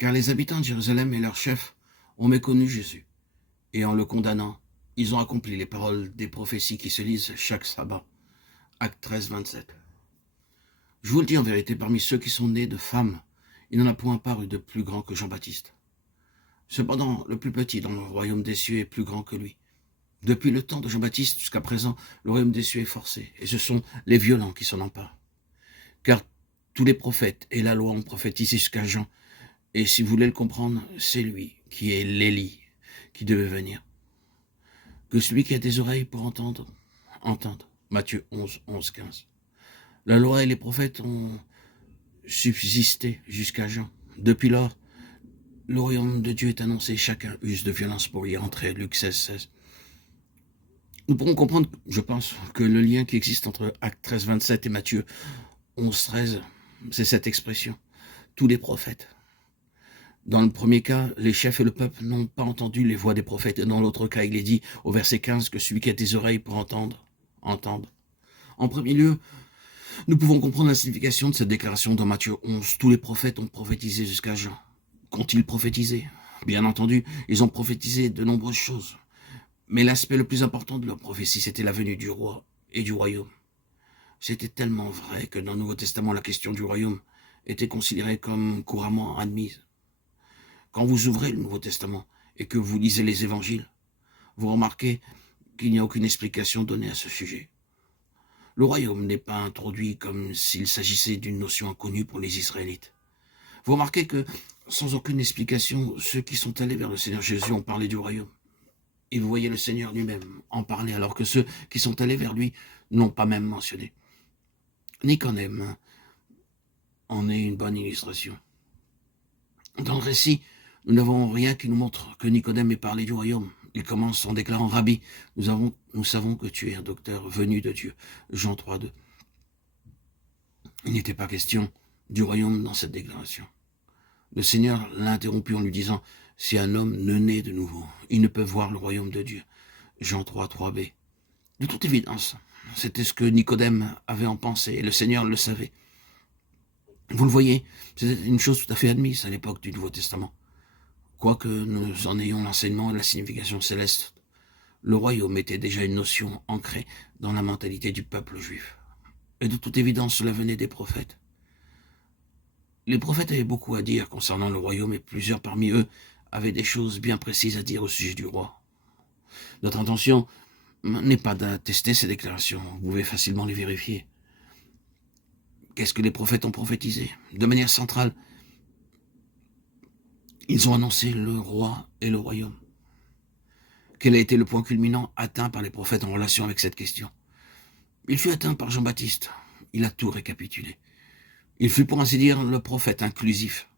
Car les habitants de Jérusalem et leurs chefs ont méconnu Jésus, et en le condamnant, ils ont accompli les paroles des prophéties qui se lisent chaque sabbat. Acte 13, 27. Je vous le dis en vérité, parmi ceux qui sont nés de femmes, il n'en a point paru de plus grand que Jean-Baptiste. Cependant, le plus petit dans le royaume des cieux est plus grand que lui. Depuis le temps de Jean-Baptiste jusqu'à présent, le royaume des cieux est forcé, et ce sont les violents qui s'en emparent. Car tous les prophètes et la loi ont prophétisé jusqu'à Jean, et si vous voulez le comprendre, c'est lui qui est l'Élie qui devait venir. Que celui qui a des oreilles pour entendre, entende. Matthieu 11, 11, 15. La loi et les prophètes ont subsisté jusqu'à Jean. Depuis lors, le royaume de Dieu est annoncé, chacun use de violence pour y entrer. Luc 16, 16. Nous pourrons comprendre, je pense, que le lien qui existe entre Acte 13, 27 et Matthieu 11, 13, c'est cette expression. Tous les prophètes. Dans le premier cas, les chefs et le peuple n'ont pas entendu les voix des prophètes. Et dans l'autre cas, il est dit au verset 15 que celui qui a des oreilles pour entendre, entende. En premier lieu, nous pouvons comprendre la signification de cette déclaration dans Matthieu 11. Tous les prophètes ont prophétisé jusqu'à Jean. Qu'ont-ils prophétisé? Bien entendu, ils ont prophétisé de nombreuses choses. Mais l'aspect le plus important de leur prophétie, c'était la venue du roi et du royaume. C'était tellement vrai que dans le Nouveau Testament, la question du royaume était considérée comme couramment admise. Quand vous ouvrez le Nouveau Testament et que vous lisez les évangiles, vous remarquez qu'il n'y a aucune explication donnée à ce sujet. Le royaume n'est pas introduit comme s'il s'agissait d'une notion inconnue pour les Israélites. Vous remarquez que, sans aucune explication, ceux qui sont allés vers le Seigneur Jésus ont parlé du royaume. Et vous voyez le Seigneur lui-même en parler, alors que ceux qui sont allés vers lui n'ont pas même mentionné. Nicodème en est une bonne illustration. Dans le récit, nous n'avons rien qui nous montre que Nicodème ait parlé du royaume. Il commence en déclarant « Rabbi, nous savons que tu es un docteur venu de Dieu ». Jean 3, 2. Il n'était pas question du royaume dans cette déclaration. Le Seigneur l'a interrompu en lui disant « Si un homme ne naît de nouveau, il ne peut voir le royaume de Dieu ». Jean 3, 3b. De toute évidence, c'était ce que Nicodème avait en pensée et le Seigneur le savait. Vous le voyez, c'était une chose tout à fait admise à l'époque du Nouveau Testament. Quoique nous en ayons l'enseignement et la signification céleste, le royaume était déjà une notion ancrée dans la mentalité du peuple juif. Et de toute évidence, cela venait des prophètes. Les prophètes avaient beaucoup à dire concernant le royaume et plusieurs parmi eux avaient des choses bien précises à dire au sujet du roi. Notre intention n'est pas d'attester ces déclarations, vous pouvez facilement les vérifier. Qu'est-ce que les prophètes ont prophétisé? De manière centrale, ils ont annoncé le roi et le royaume. Quel a été le point culminant atteint par les prophètes en relation avec cette question? Il fut atteint par Jean-Baptiste. Il a tout récapitulé. Il fut pour ainsi dire le prophète inclusif.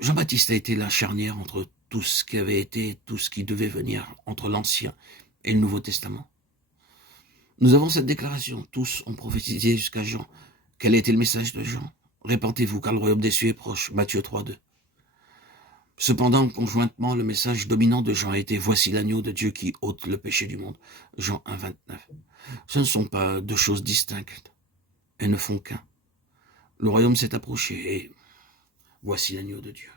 Jean-Baptiste a été la charnière entre tout ce qui avait été et tout ce qui devait venir, entre l'Ancien et le Nouveau Testament. Nous avons cette déclaration. Tous ont prophétisé jusqu'à Jean. Quel a été le message de Jean? Répentez-vous car le royaume des cieux est proche. Matthieu 3, 2. Cependant, conjointement, le message dominant de Jean a été « Voici l'agneau de Dieu qui ôte le péché du monde ». Jean 1, 29. Ce ne sont pas deux choses distinctes. Elles ne font qu'un. Le royaume s'est approché et voici l'agneau de Dieu.